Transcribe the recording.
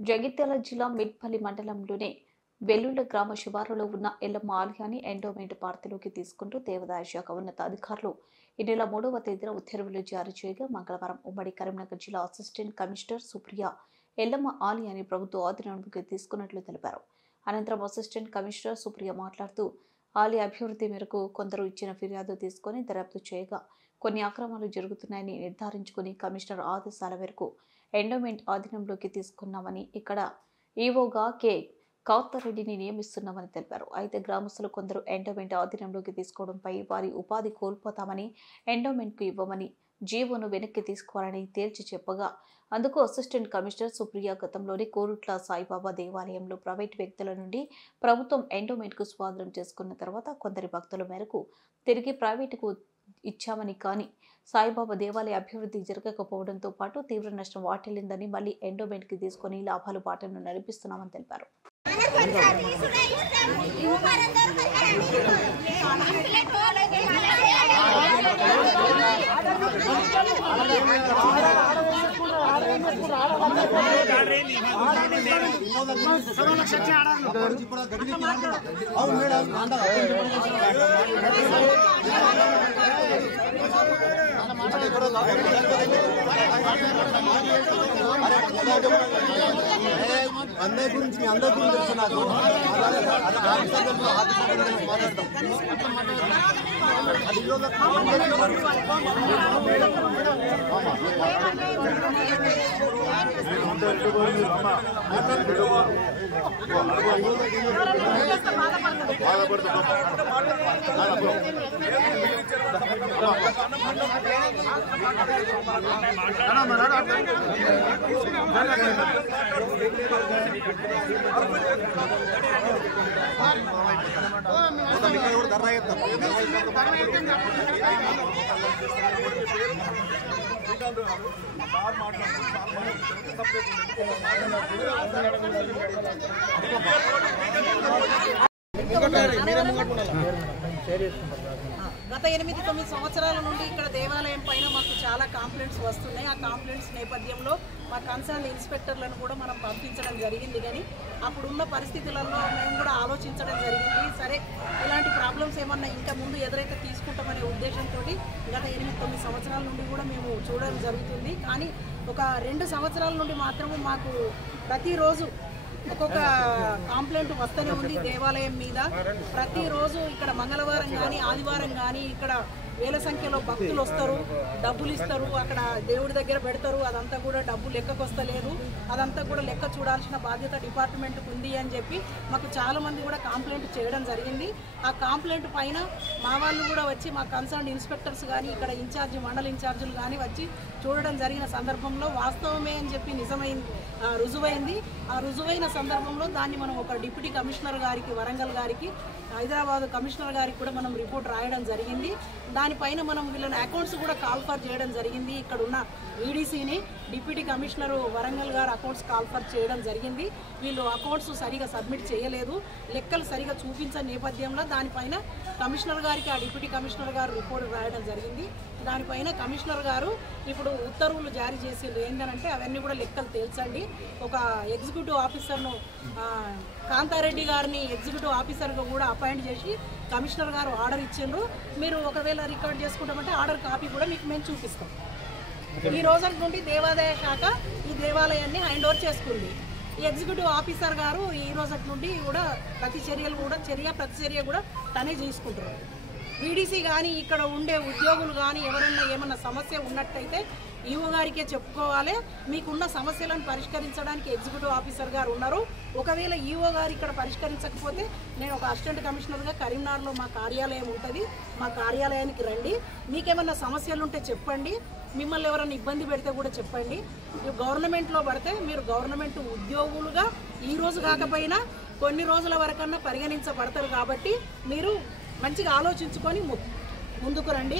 జగిత్యాల జిల్లా మిట్పల్లి మండలంలోని వెల్లుల గ్రామ శివారులో ఉన్న ఎల్లమ్మ ఆలయాన్ని ఎండోమెంట్ పార్టీలోకి తీసుకుంటూ దేవాదాయ శాఖ ఉన్నతాధికారులు ఈ నెల 3వ తేదీన ఉత్తర్వులు జారీ చేయగా మంగళవారం ఉమ్మడి కరీంనగర్ జిల్లా అసిస్టెంట్ కమిషనర్ సుప్రియ ఎల్లమ్మ ఆలయాన్ని ప్రభుత్వ ఆధీనంలోకి తీసుకున్నట్లు తెలిపారు. అనంతరం అసిస్టెంట్ కమిషనర్ సుప్రియ మాట్లాడుతూ ఆలయ అభివృద్ధి మేరకు కొందరు ఇచ్చిన ఫిర్యాదు తీసుకుని దర్యాప్తు చేయగా కొన్ని అక్రమాలు జరుగుతున్నాయని నిర్ధారించుకుని కమిషనర్ ఆదేశాల మేరకు ఎండోమెంట్ ఆధీనంలోకి తీసుకున్నామని, ఇక్కడ ఈవోగా కె కౌత్తరెడ్డిని నియమిస్తున్నామని తెలిపారు. అయితే గ్రామస్తులు కొందరు ఎండోమెంట్ ఆధీనంలోకి తీసుకోవడంపై వారి ఉపాధి కోల్పోతామని, ఎండోమెంట్కు ఇవ్వమని జీవోను వెనక్కి తీసుకోవాలని తేల్చి చెప్పగా అందుకు అసిస్టెంట్ కమిషనర్ సుప్రియ గతంలోని కోరుట్ల సాయిబాబా దేవాలయంలో ప్రైవేట్ వ్యక్తుల నుండి ప్రభుత్వం ఎండోమెంట్కు స్వాధీనం చేసుకున్న తర్వాత కొందరి భక్తుల మేరకు తిరిగి ప్రైవేటుకు ఇచ్చామని, కానీ సాయిబాబా దేవాలయ అభివృద్ధి జరగకపోవడంతో పాటు తీవ్ర నష్టం వాటిల్లిందని మళ్లీ ఎండోమెంట్కి తీసుకుని లాభాలు బాటను నడిపిస్తున్నామని తెలిపారు. అందరి గురించి తెలుసు నాకు. గత 8-9 సంవత్సరాల నుండి ఇక్కడ దేవాలయం పైన మాకు చాలా కంప్లైంట్స్ వస్తున్నాయి. ఆ కంప్లైంట్స్ నేపథ్యంలో మా కన్సర్న్ ఇన్స్పెక్టర్లను కూడా మనం పంపించడం జరిగింది. కానీ అప్పుడున్న పరిస్థితులలో మేము కూడా ఆలోచించడం జరిగింది. సరే, ఇలాంటి ప్రాబ్లమ్స్ ఏమన్నా ఇంకా ముందు ఎదురైతే తీసుకుంటామనే ఉద్దేశంతో గత 8-9 సంవత్సరాల నుండి కూడా మేము చూడడం జరుగుతుంది. కానీ ఒక 2 సంవత్సరాల నుండి మాత్రము మాకు ప్రతిరోజు ఒక్కొక్క కంప్లైంట్ వస్తూనే ఉంది దేవాలయం మీద. ప్రతిరోజు ఇక్కడ మంగళవారం కానీ ఆదివారం కానీ ఇక్కడ వేల సంఖ్యలో భక్తులు వస్తారు, డబ్బులు ఇస్తారు, అక్కడ దేవుడి దగ్గర పెడతారు. అదంతా కూడా డబ్బు లెక్కకు వస్తలేదు. అదంతా కూడా లెక్క చూడాల్సిన బాధ్యత డిపార్ట్మెంట్కి ఉంది అని చెప్పి మాకు చాలామంది కూడా కంప్లైంట్ చేయడం జరిగింది. ఆ కంప్లైంట్ పైన మా వాళ్ళు కూడా వచ్చి మా కన్సర్న్ ఇన్స్పెక్టర్స్ కానీ ఇక్కడ మండల ఇన్ఛార్జీలు కానీ వచ్చి చూడడం జరిగిన సందర్భంలో వాస్తవమే అని చెప్పి రుజువైంది. ఆ రుజువైన సందర్భంలో దాన్ని మనం ఒక డిప్యూటీ కమిషనర్ గారికి, వరంగల్ గారికి, హైదరాబాద్ కమిషనర్ గారికి కూడా మనం రిపోర్ట్ రాయడం జరిగింది. దానిపైన మనం వీళ్ళని అకౌంట్స్ కూడా కాల్ఫర్ చేయడం జరిగింది. ఇక్కడ ఉన్న ఈడీసీని డిప్యూటీ కమిషనర్ వరంగల్ గారు అకౌంట్స్ కాల్ఫర్ చేయడం జరిగింది. వీళ్ళు అకౌంట్స్ సరిగా సబ్మిట్ చేయలేదు, లెక్కలు సరిగా చూపించని నేపథ్యంలో దానిపైన కమిషనర్ గారికి ఆ డిప్యూటీ కమిషనర్ గారు రిపోర్ట్ రాయడం జరిగింది. దానిపైన కమిషనర్ గారు ఇప్పుడు ఉత్తర్వులు జారీ చేసిండ్రు. ఏంటంటే అవన్నీ కూడా లెక్కలు తేల్చండి. ఒక ఎగ్జిక్యూటివ్ ఆఫీసర్ను కాంతారెడ్డి గారిని ఎగ్జిక్యూటివ్ ఆఫీసర్గా కూడా అపాయింట్ చేసి కమిషనర్ గారు ఆర్డర్ ఇచ్చిండ్రు. మీరు ఒకవేళ రికార్డ్ చేసుకుంటామంటే ఆర్డర్ కాపీ కూడా మీకు మేము చూపిస్తాం. ఈ రోజు నుండి దేవాదాయ శాఖ ఈ దేవాలయాన్ని హ్యాండ్ ఓవర్ చేసుకుంది. ఈ ఎగ్జిక్యూటివ్ ఆఫీసర్ గారు ఈ రోజు నుండి కూడా ప్రతిచర్య కూడా తనే తీసుకుంటారు. ఈడీసీ కానీ ఇక్కడ ఉండే ఉద్యోగులు కానీ ఎవరైనా ఏమన్నా సమస్య ఉన్నట్టయితే ఈఓ గారికే చెప్పుకోవాలి. మీకున్న సమస్యలను పరిష్కరించడానికి ఎగ్జిక్యూటివ్ ఆఫీసర్ గారు ఉన్నారు. ఒకవేళ ఈఓ గారు ఇక్కడ పరిష్కరించకపోతే నేను ఒక అసిస్టెంట్ కమిషనర్గా కరీంనగర్లో మా కార్యాలయం ఉంటుంది, మా కార్యాలయానికి రండి. మీకేమన్నా సమస్యలు ఉంటే చెప్పండి. మిమ్మల్ని ఎవరైనా ఇబ్బంది పెడితే కూడా చెప్పండి. గవర్నమెంట్లో పడితే మీరు గవర్నమెంట్ ఉద్యోగులుగా ఈ రోజు కాకపోయినా కొన్ని రోజుల వరకన్నా పరిగణించబడతారు. కాబట్టి మీరు మంచిగా ఆలోచించుకొని ముందుకు రండి.